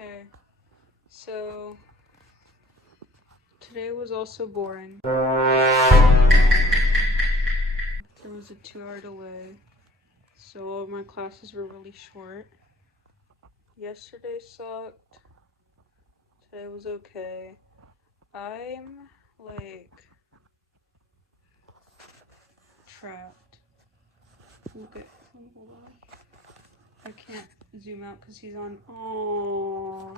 Okay, so today was also boring. There was a 2-hour delay, so all of my classes were really short. Yesterday sucked. Today was okay. I'm like trapped. Look at him, hold on. I can't zoom out because he's on. Oh,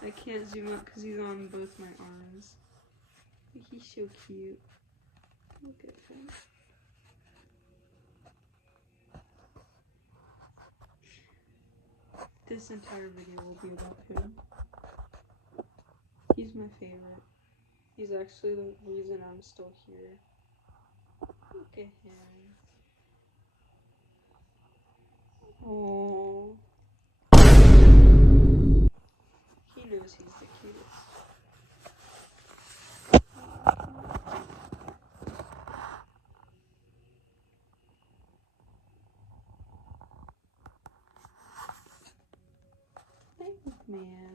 I can't zoom out because he's on both my arms. He's so cute. Look at him. This entire video will be about him. He's my favorite. He's actually the reason I'm still here. Look at him. Oh. He knows he's the cutest. Thanks, man.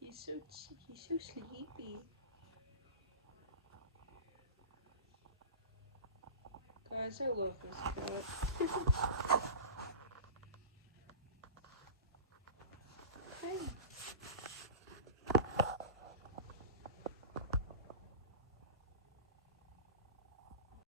He's so sleepy. Guys, I love this cat.